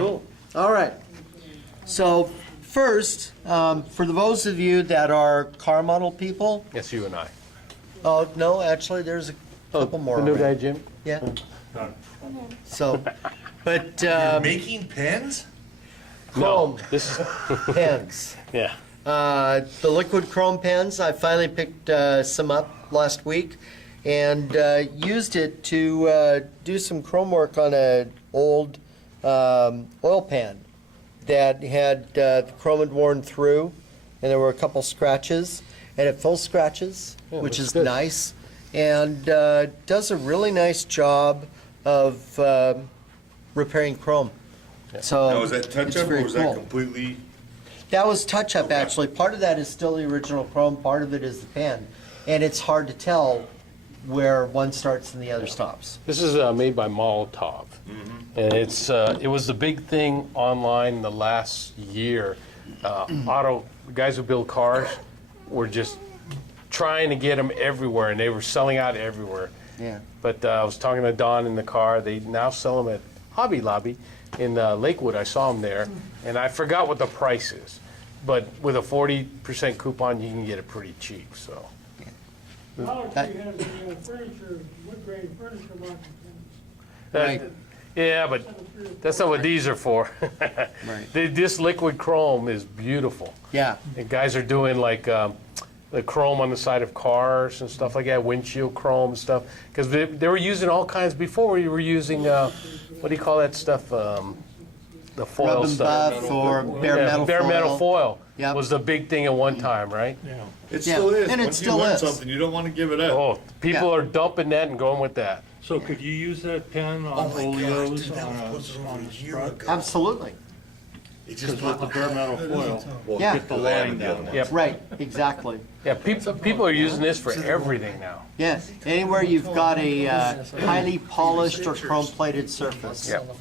Cool. All right. So first, for those of you that are car model people. Yes, you and I. Oh, no, actually, there's a couple more. The new already. guy, Jim? Yeah. So, but You're making pens? chrome This is, pens. yeah. The liquid chrome pens, I finally picked some up last week and used it to do some chrome work on an old oil pan that had the chrome had worn through, and there were a couple scratches, and it full scratches, Yeah, which looks is good. nice, and does a really nice job of repairing chrome. So Now, was that it's touch-up or very was cool. that completely? That was touch-up, Okay. actually. Part of that is still the original chrome, part of it is the pen. And it's hard to tell where one starts and the other stops. This is made by Molotov. And it was the big thing online the last year. Guys who build cars were just trying to get them everywhere, and they were selling out everywhere. Yeah. But I was talking to Don in the car. They now sell them at Hobby Lobby in Lakewood. I saw them there, and I forgot what the price is. But with a 40% coupon, you can get it pretty cheap. So Dollar That- Tree has the furniture, wood grain furniture market. Right. yeah, but that's not what these are for. Right. This liquid chrome is beautiful. Yeah. And guys are doing like the chrome on the side of cars and stuff like that, windshield chrome and stuff. Because they were using all kinds before. We were using, what do you call that stuff? The foil Rub and stuff. buff or bare metal bare foil. metal foil Yep. was the big thing at one time, right? It Yeah, still is. and it Once still you learn is. something, you don't want to give it up. Oh, people Yeah. are dumping that and going with that. So could you use that pen on oleos on a strut? Absolutely. It Because just with the bare metal foil, Well, Yeah. get the line down. Yep. Right, exactly. Yeah, people are using this for everything now. Yes. Anywhere you've got a highly polished or chrome-plated surface. Yep.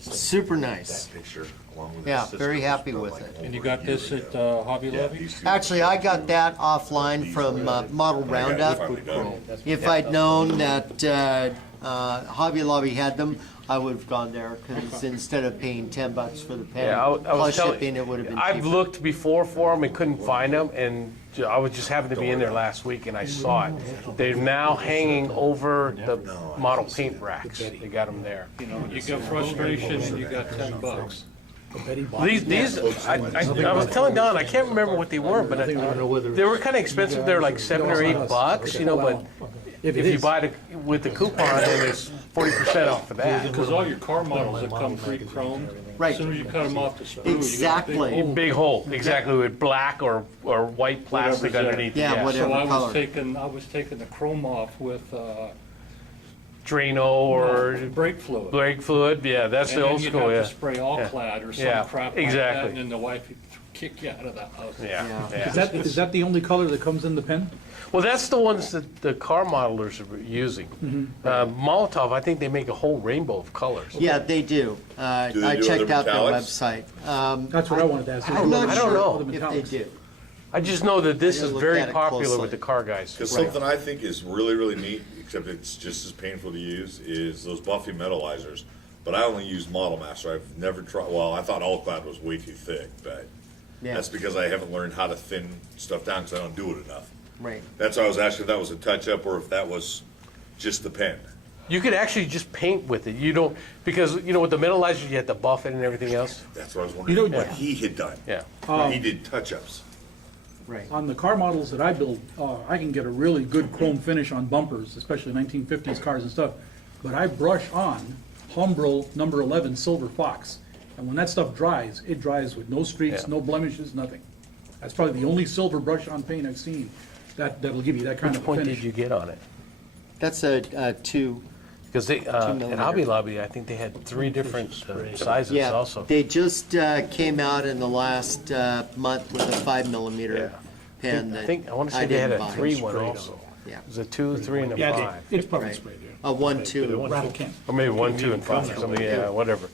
Super nice. Picture along with Yeah, the very system. happy with it. and you got this at Hobby Lobby? Actually, I got that offline from Model Roundup. If I'd known that Hobby Lobby had them, I would have gone there, because instead of paying $10 for the pen, Yeah, I plus was telling, shipping, it would have been I've cheaper. looked before for them and couldn't find them, and I was just happened to be in there last week and I saw it. They're now hanging over the model paint racks. They got them there. You know, you got frustration and you got $10. These I was telling Don, I can't remember what they were, but they were kind of expensive. They're like $7 or $8, you know, but if you buy it with the coupon, then it's 40% off of that. Because all your car models that come pre-chromed, Right. as soon as you cut them off the sprue, you got a big Exactly. hole. Big hole, exactly, with black or white plastic Whatever's there. underneath. Yeah, whatever. So I color. was taking the chrome off with Drano or brake fluid. brake fluid, yeah, that's And the then old you'd school, have yeah. to spray all Yeah. clad or some Yeah, crap like exactly. that, and then the wife would kick you out of the house. Yeah, Yeah. yeah. Is that the only color that comes in the pen? Well, that's the ones that the car modelers are using. Molotov, I think they make a whole rainbow of colors. Yeah, they do. Do they I do checked other out their metallics? website. That's what I wanted to ask. I'm not I don't sure know if they do. I just know that this I is gotta look very at it popular closely. with the car guys. Because Right. something I think is really, really neat, except it's just as painful to use, is those Buffy metallizers. But I only use Model Master. I've never tried, well, I thought All-Clad was way too thick, but Yeah, that's because I haven't learned how to thin stuff down because I don't do it enough. right. That's why I was asking if that was a touch-up or if that was just the pen. You could actually just paint with it. You don't, because, you know, with the metallizers, you have to buff it and everything else. That's what I was wondering, You know- what he had done. Yeah. Where he did touch-ups. Right. On the car models that I build, I can get a really good chrome finish on bumpers, especially 1950s cars and stuff. But I brush on Humbrol number 11 Silver Fox. And when that stuff dries, it dries with no streaks, Yeah. no blemishes, nothing. That's probably the only silver brush on paint I've seen that'll give you that kind Which of a point finish. did you get on it? That's a 2. Because they, at millimeter. Hobby Lobby, I think they had 3 different sizes Yeah, also. they just came out in the last month with a 5mm pen I want to say they had didn't a buy. 3 one also. Yeah. It was a 2, 3, and a 5. It's probably Right. sprayed, yeah. A 1, 2. Rattle can. Or maybe 1, 2, and 5 or something, yeah, whatever.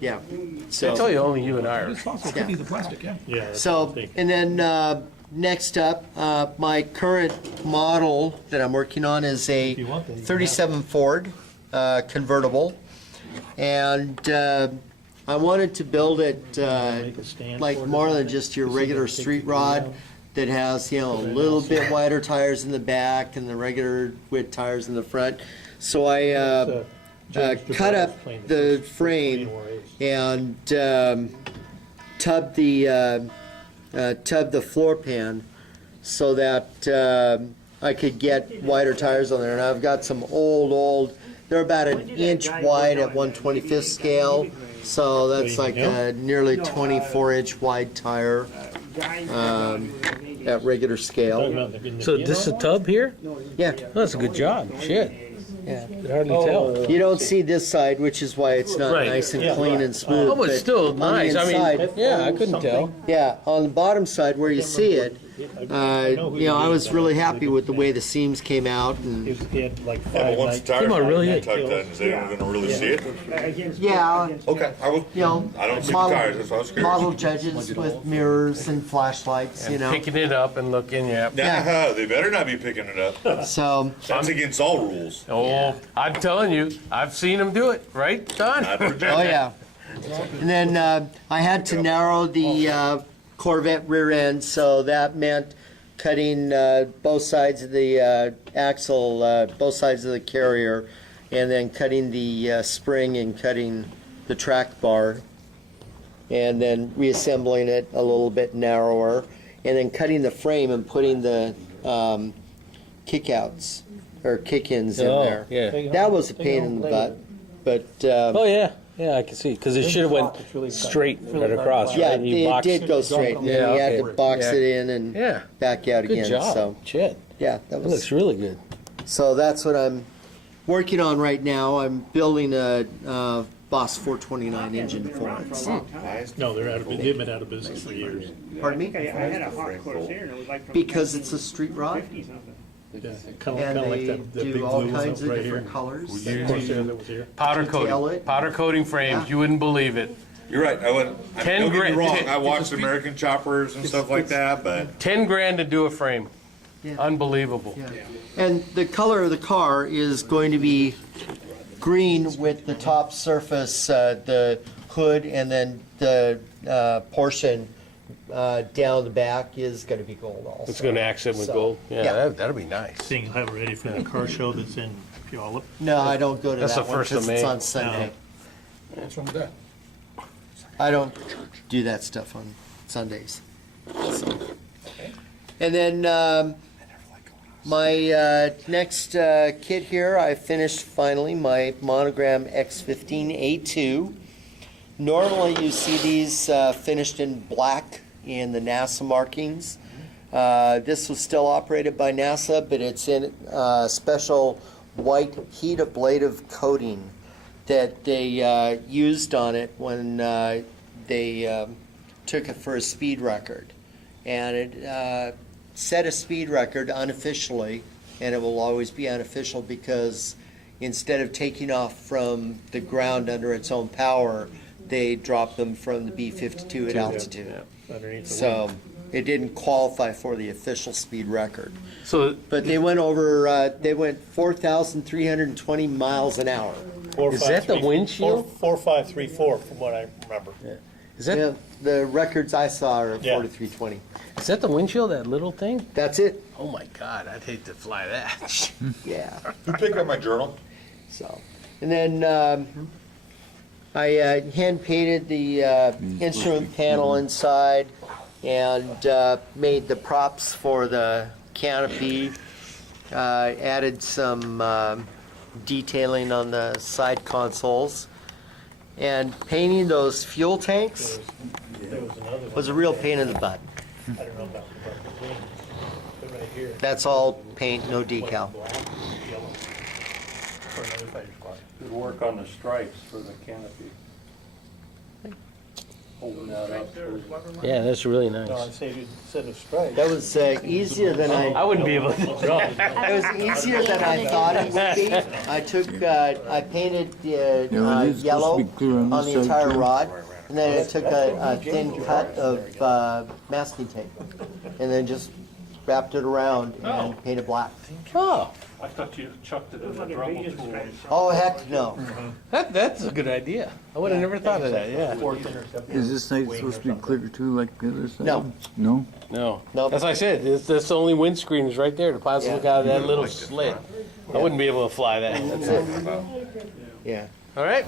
Yeah. I So. tell you, only you and I are. It's possible, it could be the plastic, yeah. So, and then next up, my current model that I'm working on is a 37 Ford convertible. And I wanted to build it Make a stand like for it. more than just your regular street rod that has, you know, a little bit wider tires in the back and the regular width tires in the front. So I cut up the frame and tubbed the floor pan so that I could get wider tires on there. And I've got some old, they're about an inch wide at 1/25th scale. So that's like a nearly 24-inch wide tire at regular scale. So this is a tub here? Yeah. Oh, that's a good job. Shit. Yeah. Could hardly tell. You don't see this side, which is why it's not Right. nice and clean and smooth. Oh, but it's still on the nice. I mean, inside- yeah, I couldn't tell. Yeah, on the bottom side where you see it, you know, I was really happy with the way the seams came out, and He had like Yeah, but five once nights. the tires Come on, really? are tucked in, is anyone gonna really see it? yeah, Okay, you know, I don't see the model- tires, that's why I was curious. model judges with mirrors and flashlights, you And know. picking it up and looking, yeah. Nah, they better not be picking it up. So, That's against all rules. Oh, I'm telling you, I've seen them do it, right, Don? Not for oh yeah. And then I had to narrow the Corvette rear end, so that meant cutting both sides of the axle, both sides of the carrier, and then cutting the spring and cutting the track bar, and then reassembling it a little bit narrower, and then cutting the frame and putting the kickouts or kick-ins in Oh, there. yeah. That was a pain in the butt, but Oh, yeah, yeah, I can see, because it should have went straight right across, yeah, right? And you it boxed did go straight, and then Yeah, you had okay. to box Yeah. it in and Yeah, back out good again. job. So Shit, yeah, that that looks was. really good. So that's what I'm working on right now. I'm building a Boss 429 engine for it. No, they've been out of business for years. Pardon me? I had a hot Corsair and it was like from Because it's a street rod, 50 something. Yeah, kind and of like they that big do all blue one kinds up of right here. different colors. That Corsair that was here. Powder Detail coating, it. powder coating frames, you wouldn't believe it. You're right, don't get me grand- wrong, ten- I watched American Choppers and stuff like that, but 10 grand to do a frame. Yeah. Unbelievable. Yeah. And the color of the car is going to be green with the top surface, the hood, and then the portion down the back is going to be gold also. It's going to accent with So, gold. Yeah, yeah. that'll be nice. Thing you'll have it ready for the car show that's in Puyallup. No, I don't go to That's that the one first of because it's May. on Sunday. What's wrong with that? I don't do that stuff on Sundays. So. And then my next kit here, I finished finally my Monogram X15 A2. Normally you see these finished in black in the NASA markings. This was still operated by NASA, but it's in special white heat ablative coating that they used on it when they took it for a speed record. And it set a speed record unofficially, and it will always be unofficial because instead of taking off from the ground under its own power, they dropped them from the B-52 at altitude. Underneath the So it didn't qualify for the official speed record. So But they went over, they went 4,320 miles an hour. Is that the windshield? 4534 from what I remember. is that Yeah, the records I saw are Yeah. 4,320. is that the windshield? That little thing? That's it. Oh my God, I'd hate to fly that. Yeah. who picked up my journal? So, and then I hand painted the instrument panel inside and made the props for the canopy. Added some detailing on the side consoles, and painting those fuel tanks There was another one. was a real pain in the butt. I don't know about the green, but right here. That's all paint, no decal. Black, yellow. For another fighter squad. Good work on the stripes for the canopy. Holding that up. Yeah, that's really nice. No, I'd say instead of stripes. That was easier than I wouldn't be able to. It was easier than I thought it would be. I took, I painted yellow on the entire rod, and then I took a thin cut of masking tape, and then just wrapped it around Oh. and painted black. Oh, I thought you chucked it Looks in like the a rubble Vegas pool. stripe. Oh, heck no. that's a good idea. I would have never thought of that, yeah. Is this side supposed to be clear too, like the other side? No. No? No. Nope. As I said, that's the only windscreen is right there. The pilots Yeah. look out of that little slit. I wouldn't be able to fly that. That's it. Yeah. All right.